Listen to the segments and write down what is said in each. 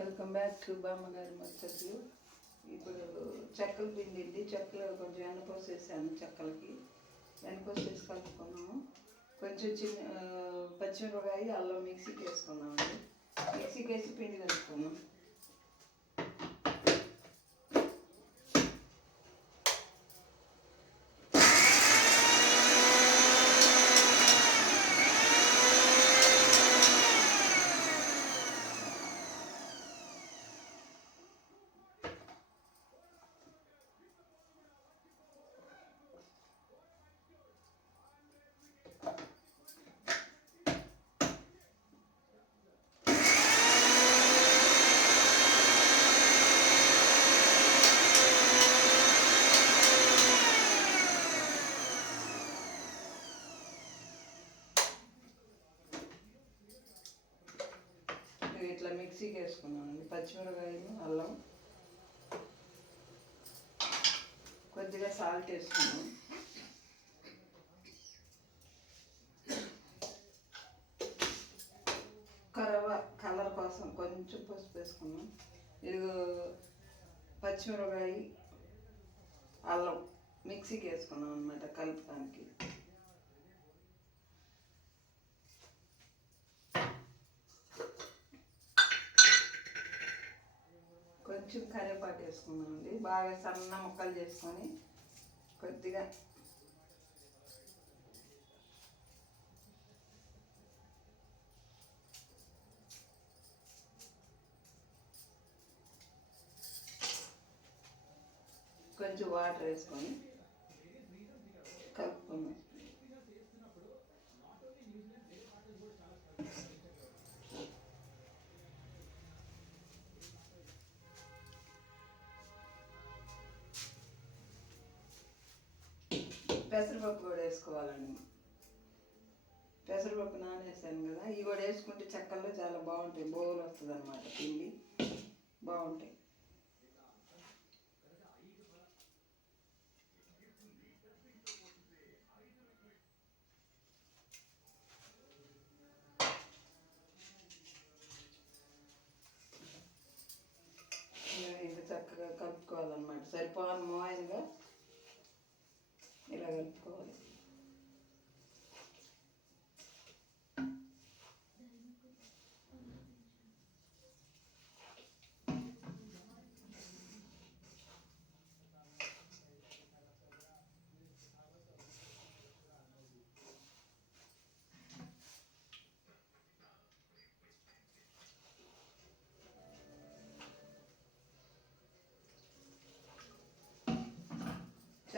Welcome back to బామ్మగారి ముచ్చట్లు ఇప్పుడు చెక్కలు పిండింది చెక్కలు కొంచెం వెనకోసేసాను చెక్కలకి. వెనకోసేసి కలుపుకున్నాము. కొంచెం చిన్న పచ్చిమిరపకాయ అల్లం మిక్సీకి వేసుకున్నామండి. మిక్సీకి వేసి పిండి కలుపుకున్నాం ఇది ఇట్లా మిక్సీకి వేసుకున్నామండి పచ్చిమిరపకాయలు అల్లం. కొద్దిగా సాల్ట్ వేసుకున్నాం కరవ కలర్ కోసం కొంచెం పసుపు వేసుకున్నాం ఇదిగో పచ్చిమిరపకాయ అల్లం మిక్సీకి వేసుకున్నాం అనమాట కలుపుతానికి. కొంచెం కరివేపాకు వేసుకుందామండి. బాగా సన్న ముక్కలు చేసుకొని కొద్దిగా కొంచెం వాటర్ వేసుకొని కలుపుకుందాం. పెసరపప్పు కూడా వేసుకోవాలండి. పెసరపప్పు నానేసాను కదా ఇవి కూడా వేసుకుంటే చెక్కల్లో చాలా బాగుంటాయి. బోలు వస్తుంది అనమాట పిండి బాగుంటాయి.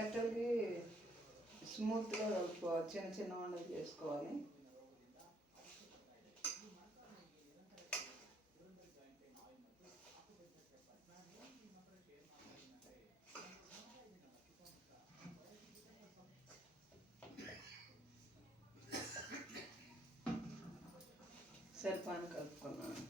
చెక్కలకి స్మూత్గా కలుపుకోవాలి చిన్న చిన్న వండలు చేసుకోవాలి. సరిపాను కలుపుకున్నాను.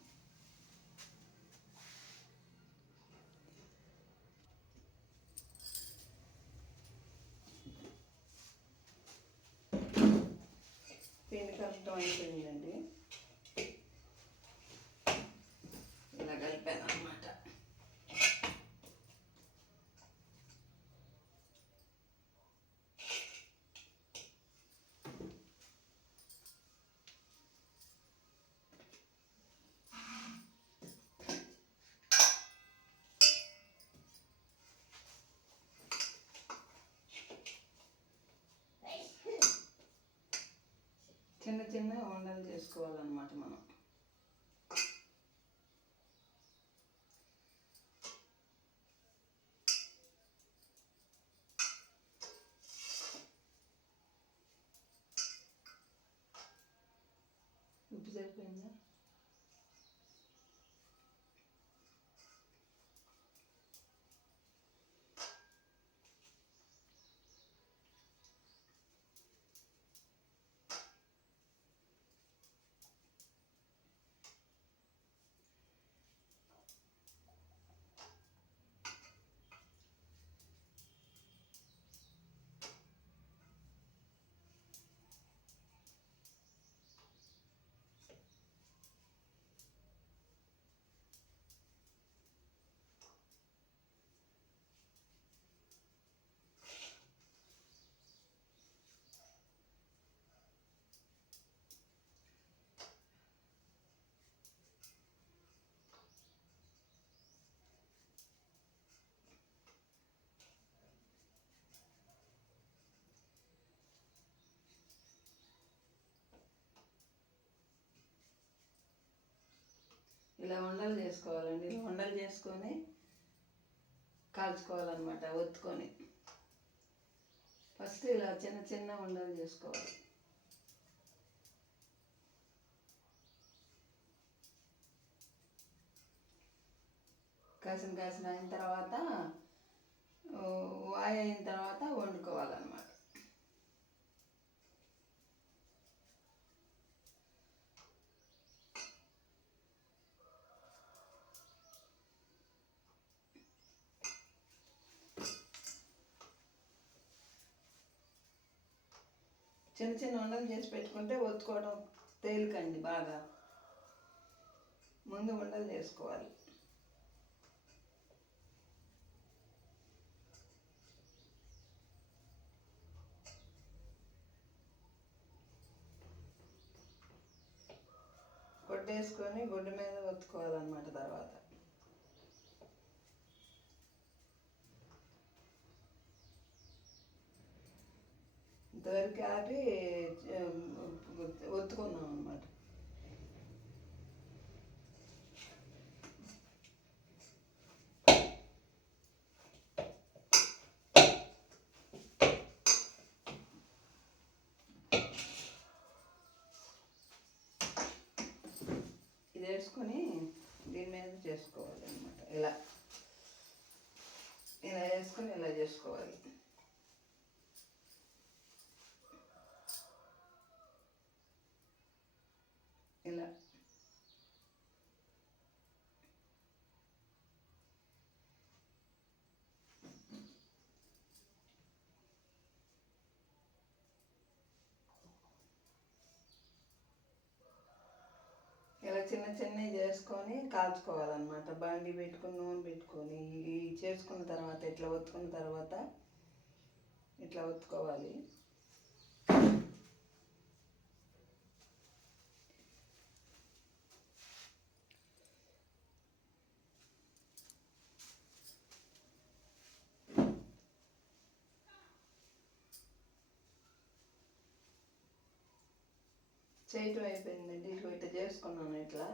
పిండి కలపటం అయిపోయిందండి ఇలా కలిపాను అనమాట చిన్న చిన్న చేసుకోవాలన్నమాట మనం. ఉప్పు సరిపోయిందా? ఇలా ఉండలు చేసుకోవాలండి. ఇలా ఉండలు చేసుకొని కాల్చుకోవాలన్నమాట ఒత్తుకొని. ఫస్ట్ ఇలా చిన్న చిన్న ఉండలు చేసుకోవాలి. కాసిన కాసిన అయిన తర్వాత వాయి అయిన తర్వాత వండుకోవాలన్నమాట. చిన్న చిన్న ఉండలు చేసి పెట్టుకుంటే ఒత్తుకోవడం తేలికండి బాగా. ముందు ఉండలు చేసుకోవాలి. కొట్టేసుకొని గుడ్డ మీద ఒత్తుకోవాలన్నమాట తర్వాత. ఇంతవరకు ఆపి ఒత్తుకున్నాం అనమాట ఇది వేసుకొని దీని మీద చేసుకోవాలి అనమాట ఇలా. ఇలా వేసుకొని ఇలా చేసుకోవాలి ఇలా ఇలా చిన్న చిన్నవి చేసుకొని కాల్చుకోవాలన్నమాట. బండి పెట్టుకొని నూనె పెట్టుకొని ఈ చేసుకున్న తర్వాత ఇట్లా ఒత్తుకున్న తర్వాత ఇట్లా ఒత్తుకోవాలి. చేయటం అయిపోయింది. చేసుకున్నాను ఇట్లా.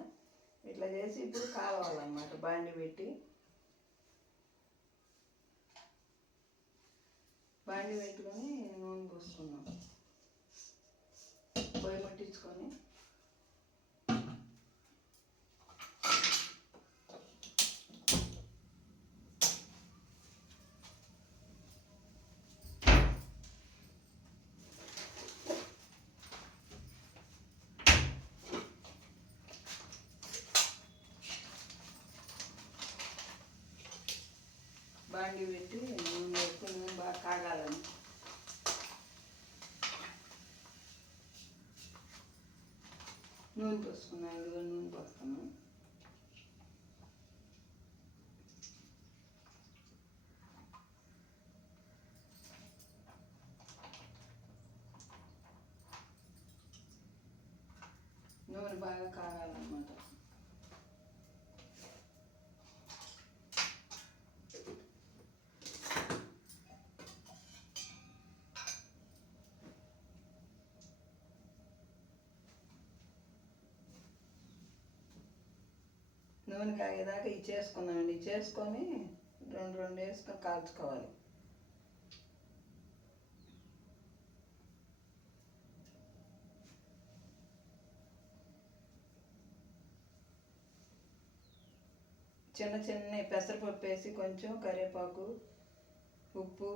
ఇట్లా చేసి ఇప్పుడు కావాలన్నమాట బాండి పెట్టి. బాండి పెట్టుకొని నూనె పోసుకున్నాం. పొయ్యి పట్టించుకొని. బాండి పెట్టి నూనె ఎక్కువ నూనె బాగా కాగాలని. నూనె పోసుకున్నాను నూనె పోస్తాను నూనె బాగా కాగాలన్నమాట నూనె కాగేదాకా ఇది చేసుకున్నామండి చేసుకొని రెండు రెండు వేసుకొని కాల్చుకోవాలి. చిన్న చిన్న పెసరపప్పు వేసి కొంచెం కరివేపాకు ఉప్పు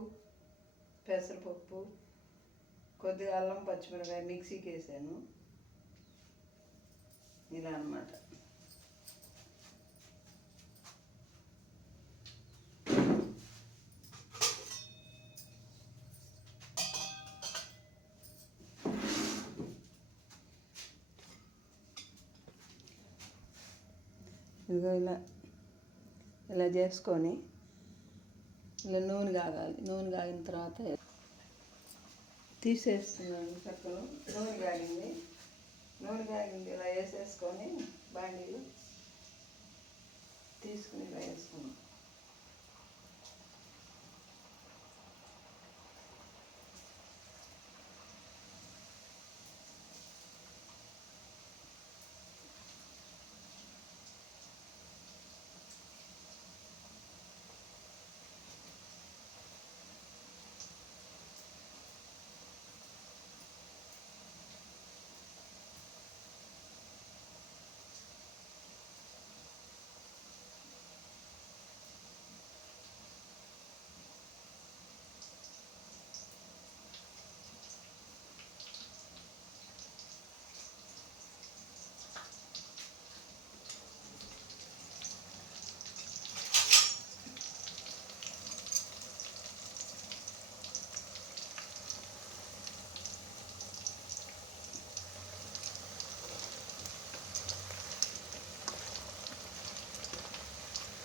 పెసరపప్పు కొద్దిగా అల్లం పచ్చిమిరకాయ మిక్సీకి వేసాను. ఇలా అన్నమాట. ఇదిగో ఇలా ఇలా చేసుకొని ఇలా నూనె కాగాలి. నూనె కాగిన తర్వాత తీసేస్తున్నాను చక్కలు. నూనె కాగింది. నూనె కాగింది ఇలా వేసేసుకొని బాండీలు తీసుకుని ఇలా వేసుకున్నాం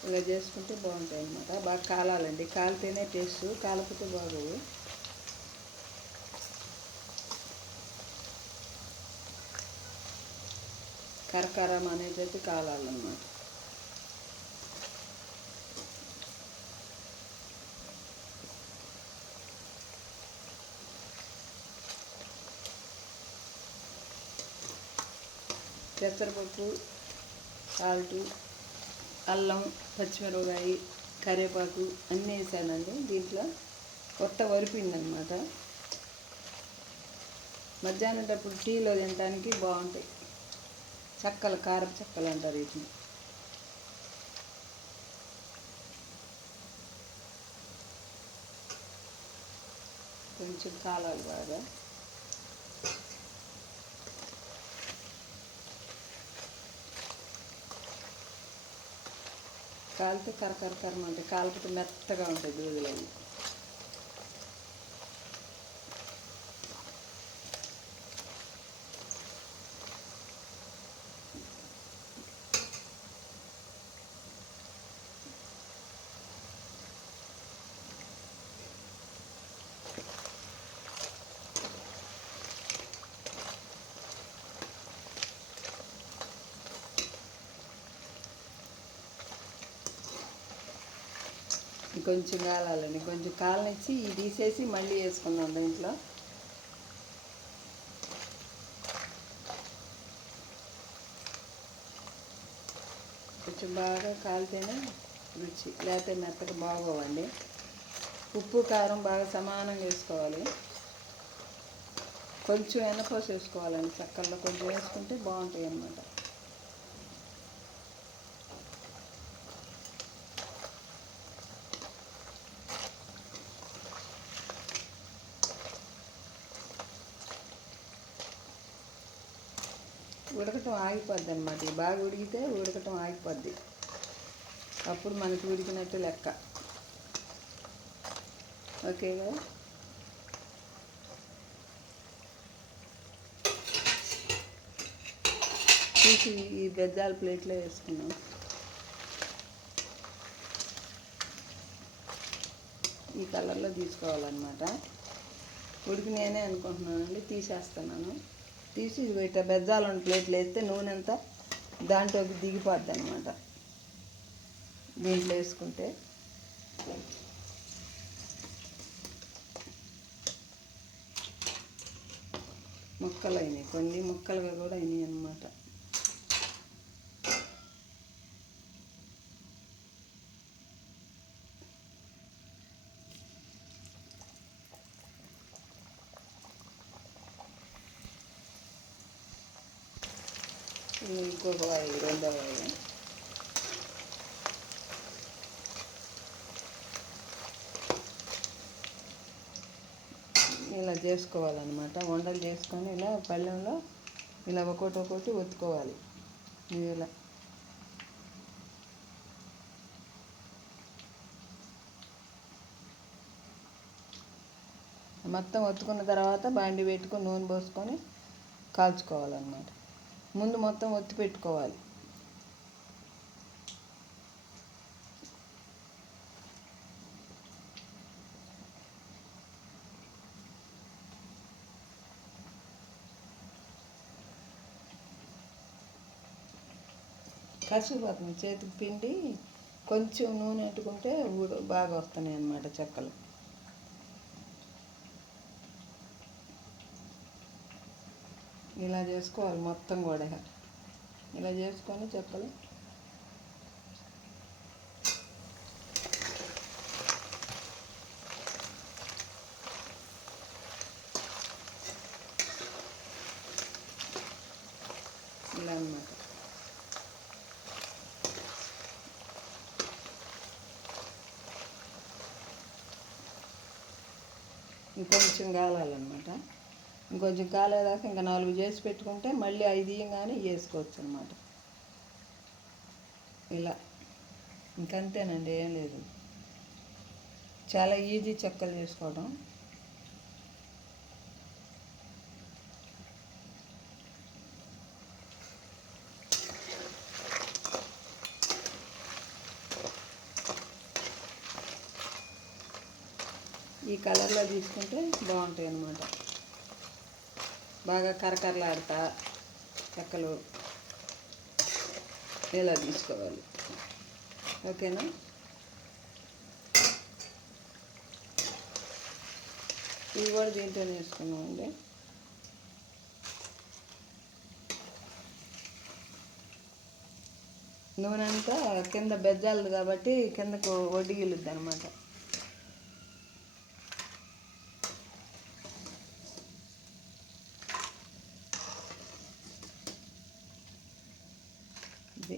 ఇలా చేసుకుంటే బాగుంటాయి అన్నమాట. బాగా కాలాలండి. కాలితేనే టేస్ట్ కాలకపోతే బాగోవు కరకరం అనేది కాలాలన్నమాట. పెసరపప్పు సాల్టు అల్లం పచ్చిమిరపకాయ కరివేపాకు అన్నీ వేసానండి. దీంట్లో కొత్త వరిపిందనమాట మధ్యాహ్నటప్పుడు టీలో తినడానికి బాగుంటాయి. చక్కలు కారపు చక్కలు అంటారు వీటిని. కొంచెం కాలాలి బాగా. కాలితే కరకర కరం అంటే మెత్తగా ఉంటాయి దూదులన్నీ. కొంచెం కాలాలండి కొంచెం కాలనిచ్చి ఇది తీసేసి మళ్ళీ వేసుకుందాం దీంట్లో. కొంచెం బాగా కాలితేనే రుచి లేకపోతే మెత్తగా బాగోవండి. ఉప్పు కారం బాగా సమానం వేసుకోవాలి. కొంచెం ఎన్నపోసి వేసుకోవాలండి. చక్కల్లో కొంచెం వేసుకుంటే బాగుంటాయి అన్నమాట ఉడకటం ఆగిపోద్ది అనమాట బాగా ఉడికితే ఉడకటం ఆగిపోద్ది. అప్పుడు మనకి ఉడికినట్టు లెక్క. ఓకే కదా? తీసి ఈ బెజ్జాల ప్లేట్లో వేసుకున్నాం ఈ కలర్లో తీసుకోవాలన్నమాట. ఉడికినాయనే అనుకుంటున్నానండి. తీసేస్తున్నాను. తీసి ఇట్లా బెజ్జాలు ప్లేట్లు వేస్తే నూనె అంతా దాంట్లోకి దిగిపోద్ది అనమాట దీంట్లో వేసుకుంటే. ముక్కలు అయినాయి కొన్ని ముక్కలుగా కూడా అయినాయి అన్నమాట ఇంకొక వాయి రెండో వాయి ఇలా చేసుకోవాలన్నమాట. వండలు చేసుకొని ఇలా పళ్ళెంలో ఇలా ఒకటి ఒకటి ఒత్తుకోవాలి. ఇలా. మొత్తం ఒత్తుకున్న తర్వాత బాండి పెట్టుకొని నూనె పోసుకొని కాల్చుకోవాలన్నమాట. ముందు మొత్తం ఒత్తి పెట్టుకోవాలి. కసిపోతుంది చేతికి పిండి కొంచెం నూనె పెట్టుకుంటే బాగా వస్తున్నాయి అన్నమాట చెక్కలు. ఇలా చేసుకోవాలి మొత్తం కూడా ఇలా చేసుకొని చెప్పలు. ఇలా అన్నమాట. ఇంకొంచెం కాలాలన్నమాట ఇంకొంచెం కాలేదాకా ఇంకా నాలుగు చేసి పెట్టుకుంటే మళ్ళీ ఐదు ఇయ్యంగానే వేసుకోవచ్చు అనమాట ఇలా. ఇంకంతేనండి ఏం లేదు. చాలా ఈజీ చెక్కలు చేసుకోవడం. ఈ కలర్లో తీసుకుంటే బాగుంటాయి అన్నమాట బాగా కరకరలాడతా చెక్కలు ఇలా తీసుకోవాలి. ఓకేనా? ఇవి కూడా దీంతో వేసుకున్నామండి నూనె అంతా కింద బెజ్జాలదు కాబట్టి కిందకు ఒడ్డిగిలుద్ది అనమాట ఇది